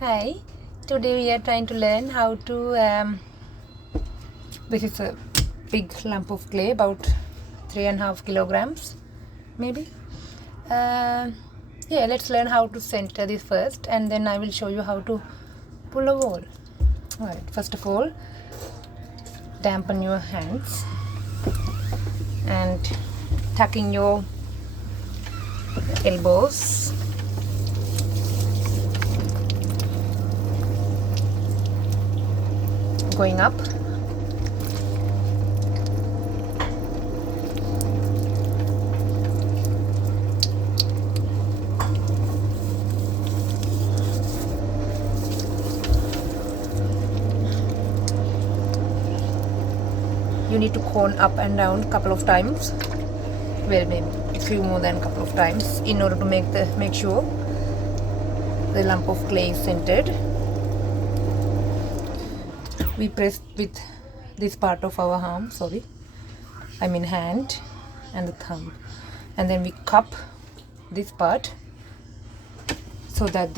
Hi, today we are trying to learn how to this is a big lump of clay, about 3.5 kilograms maybe. Yeah, let's learn how to center this first, and then I will show you how to pull a wall. Alright, first of all, dampen your hands and tucking your elbows. Going up. You need to cone up and down a couple of times. Well, maybe a few more than a couple of times in order to make sure the lump of clay is centered. We press with this part of our arm, hand and the thumb, and then we cup this part so that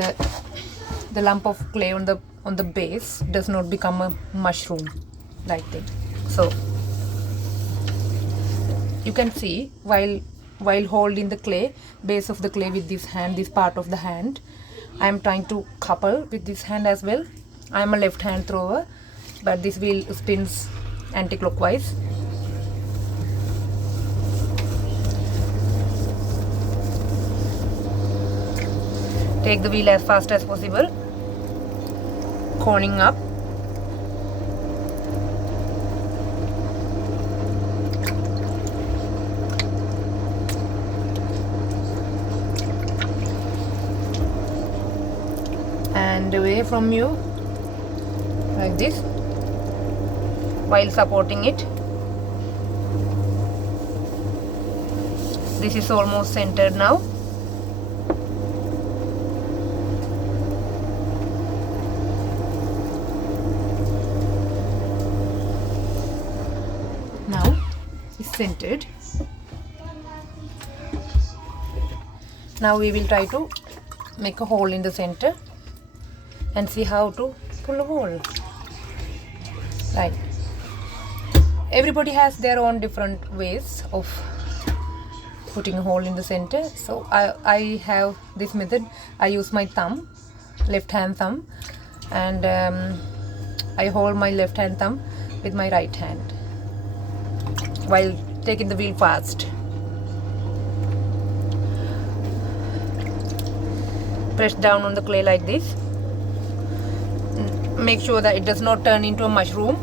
the lump of clay on the base does not become a mushroom like that. So you can see while holding the clay, base of the clay with this hand, this part of the hand, I am trying to couple with this hand as well. I am a left hand thrower, but this wheel spins anti-clockwise. Take the wheel as fast as possible, coning up. And away from you, like this, while supporting it. This is almost centered now. Now it's centered. Now we will try to make a hole in the center and see how to pull a wall. Right. Everybody has their own different ways of putting a hole in the center. So I have this method. I use my thumb, left hand thumb, and I hold my left hand thumb with my right hand while taking the wheel fast. Press down on the clay like this. Make sure that it does not turn into a mushroom,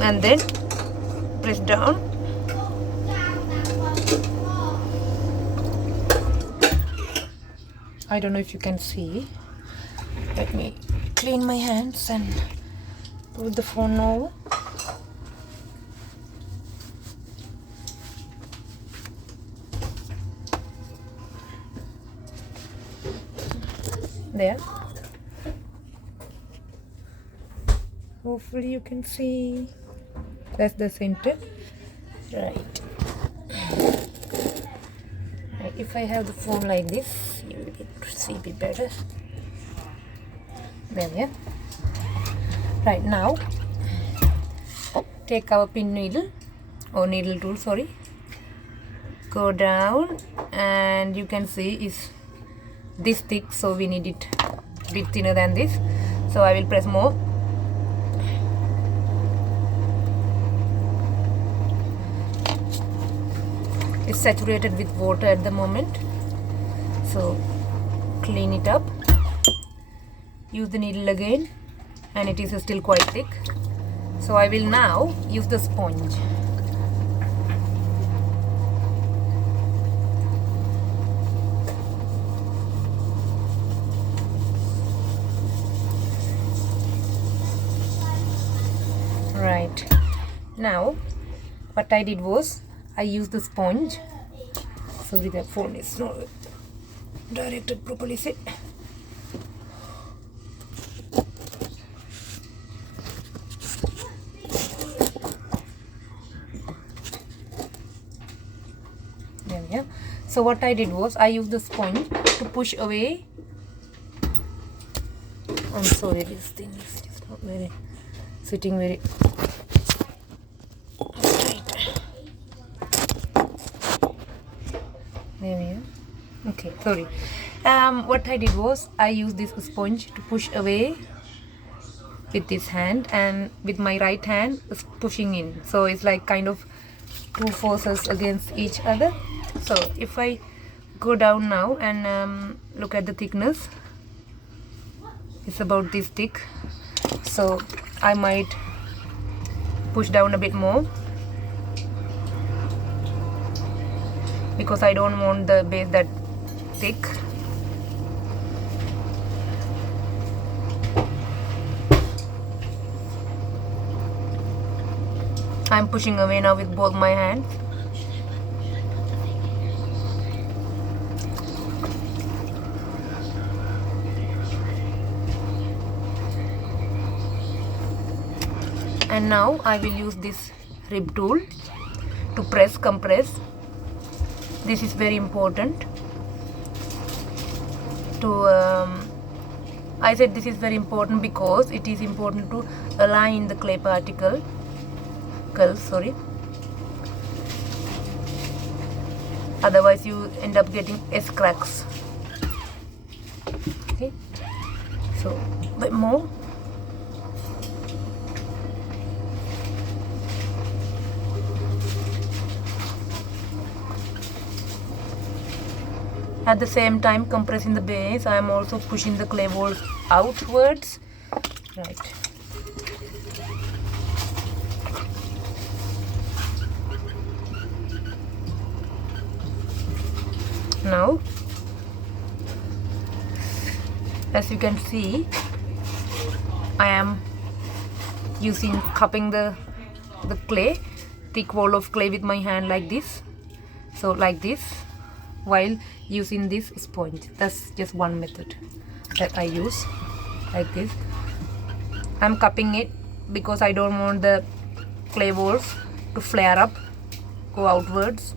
and then press down. I don't know if you can see. Let me clean my hands and put the phone over. There. Hopefully you can see. That's the center. Right. If I have the phone like this, you will see a bit better. There we are. Right, now take our pin needle or needle tool, go down, and you can see it's this thick, so we need it a bit thinner than this. So I will press more. It's saturated with water at the moment, so clean it up. Use the needle again, and it is still quite thick. So I will now use the sponge. Right, now what I did was I used the sponge. Sorry, the phone is not directed properly. There we Yeah. So what I did was I used the sponge to push away. I'm sorry, this thing is just not very sitting very straight. There we are. Okay, sorry. What I did was I used this sponge to push away with this hand, and with my right hand is pushing in. So it's like kind of two forces against each other. So if I go down now and look at the thickness, it's about this thick. So I might push down a bit more because I don't want the base that thick. I'm pushing away now with both my hands. And now I will use this rib tool to compress. This is very important to I said this is very important because it is important to align the clay particles, sorry. Otherwise you end up getting S-cracks. Okay, so a bit more. At the same time compressing the base, I am also pushing the clay balls outwards. Right. Now, as you can see, I am cupping the clay, thick wall of clay with my hand like this. So like this, while using this sponge. That's just one method that I use, like this. I'm cupping it because I don't want the clay balls to flare up, go outwards.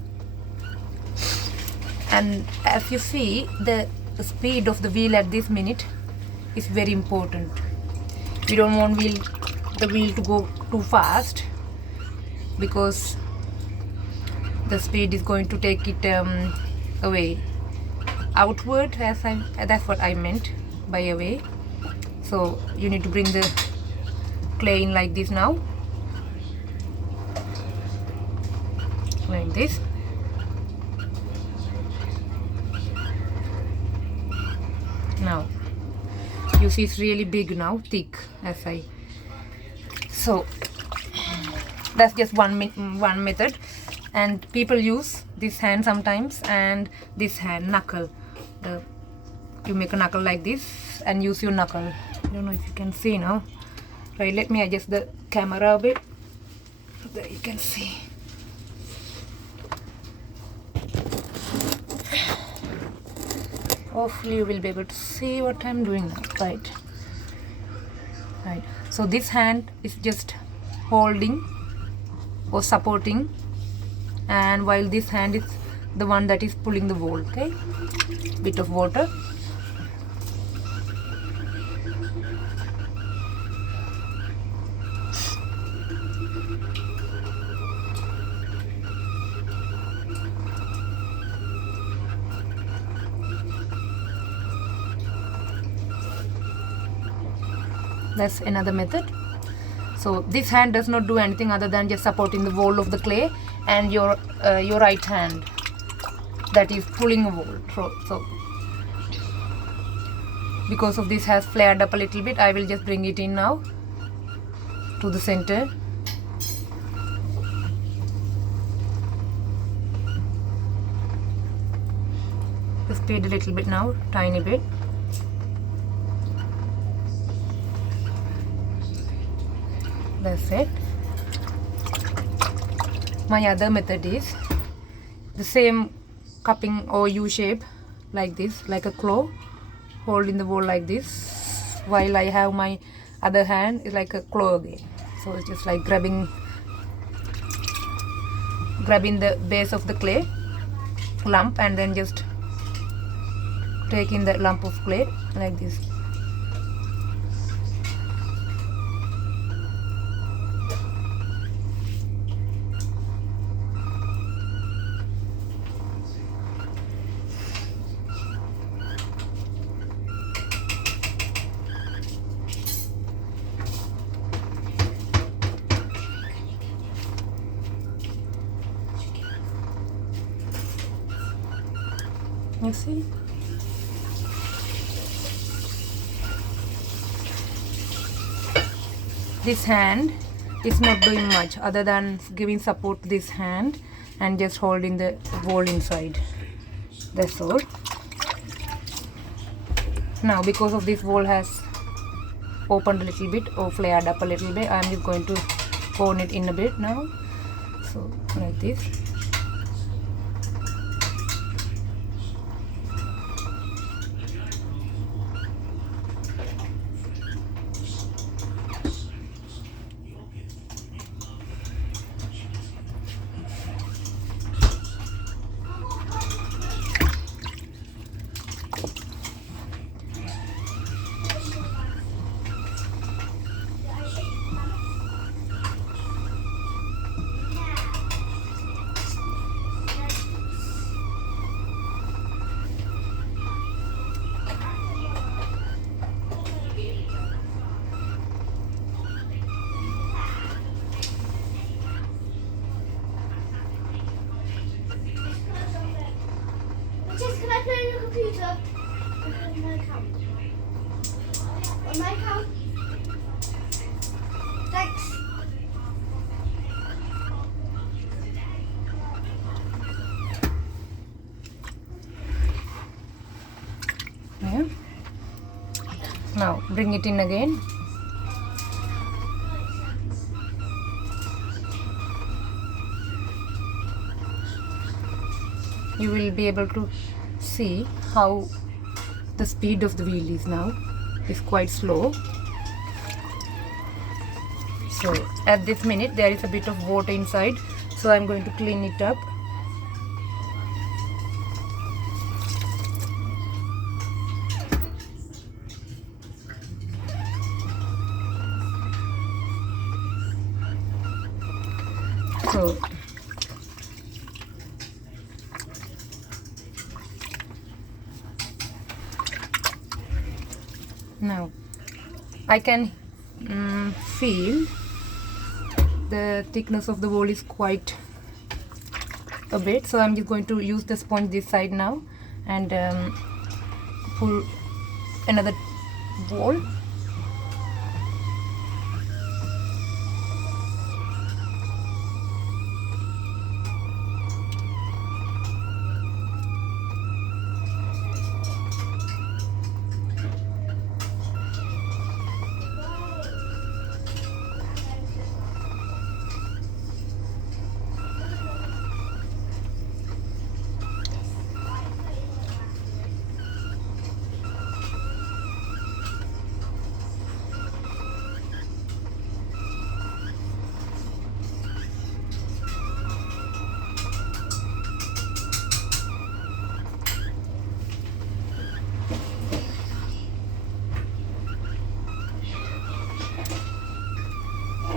And as you see, the speed of the wheel at this minute is very important. We don't want the wheel to go too fast because the speed is going to take it away outward, that's what I meant by away. So you need to bring the clay in like this now, like this. Now you see it's really big now, thick, so that's just one method. And people use this hand sometimes and this hand knuckle. You make a knuckle like this and use your knuckle. I don't know if you can see now. Right, let me adjust the camera a bit. There you can see. Hopefully you will be able to see what I'm doing now. Right. So this hand is just holding or supporting, and while this hand is the one that is pulling the wall. Okay, bit of water. That's another method. So this hand does not do anything other than just supporting the wall of the clay, and your right hand that is pulling a wall. So because of this has flared up a little bit, I will just bring it in now to the center. The speed a little bit now, tiny bit. That's it. My other method is the same cupping or U shape, like this, like a claw, holding the wall like this, while I have my other hand is like a claw again. So it's just like grabbing the base of the clay lump and then just take in the lump of clay like this. You see? This hand is not doing much other than giving support to this hand and just holding the wall inside. That's all. Now because of this wall has opened a little bit or flared up a little bit, I'm just going to cone it in a bit now. So like this. Jess, can I play on your computer? On my account. On my account. Thanks. Yeah. Now bring it in again. You will be able to see how the speed of the wheel is now. It's quite slow. So at this minute there is a bit of water inside, so I'm going to clean it up. So now I can feel the thickness of the wall is quite a bit, so I'm just going to use the sponge this side now and pull another wall.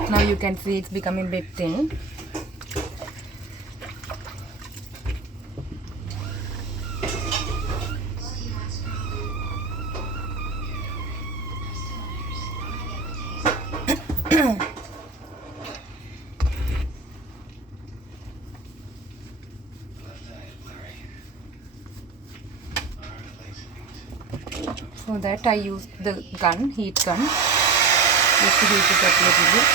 Now you can see it's becoming a bit thin. For that I used the heat gun, just to heat it up a little bit.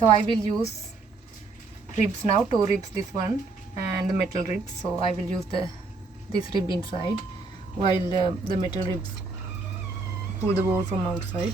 So I will use ribs now, 2 ribs, this one and the metal ribs. So I will use this rib inside while the metal ribs pull the ball from outside.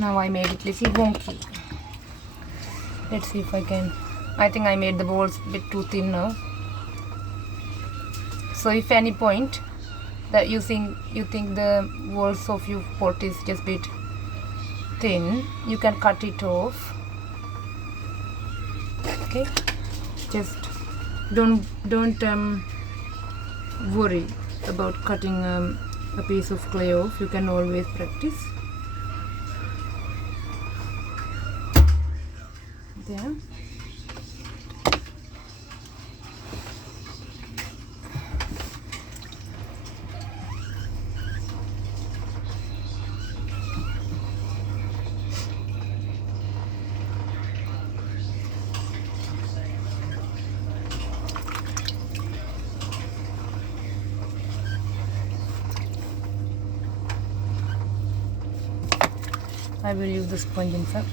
Now I made it little wonky. Let's see if I can. I think I made the balls a bit too thin now. So if any point that you think the walls of your pot is just a bit thin, you can cut it off. Okay, just don't worry about cutting a piece of clay off. You can always practice. There. I will use the sponge in fact.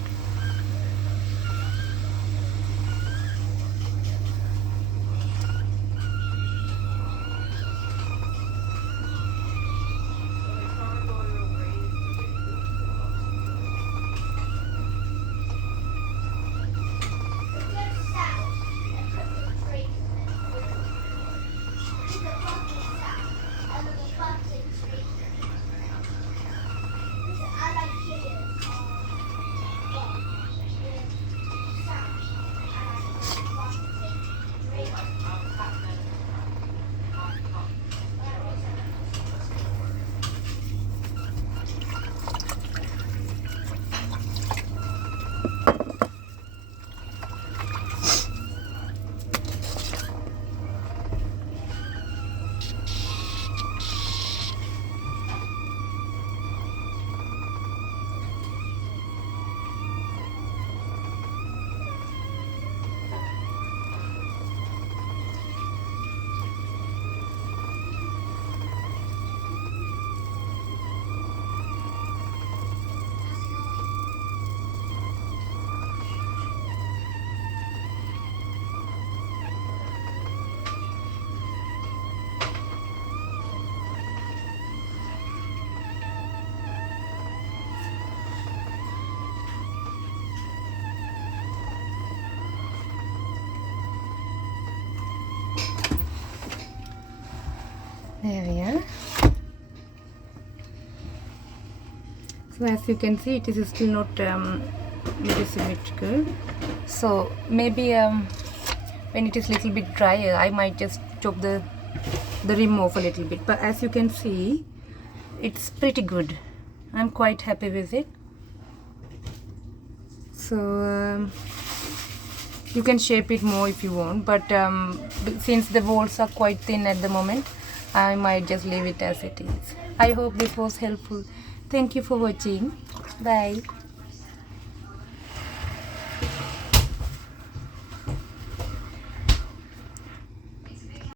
There we are. So as you can see, it is still not very symmetrical. So maybe when it is little bit drier, I might just chop the rim off a little bit. But as you can see, it's pretty good. I'm quite happy with it. So you can shape it more if you want, but since the walls are quite thin at the moment, I might just leave it as it is. I hope this was helpful. Thank you for watching. Bye.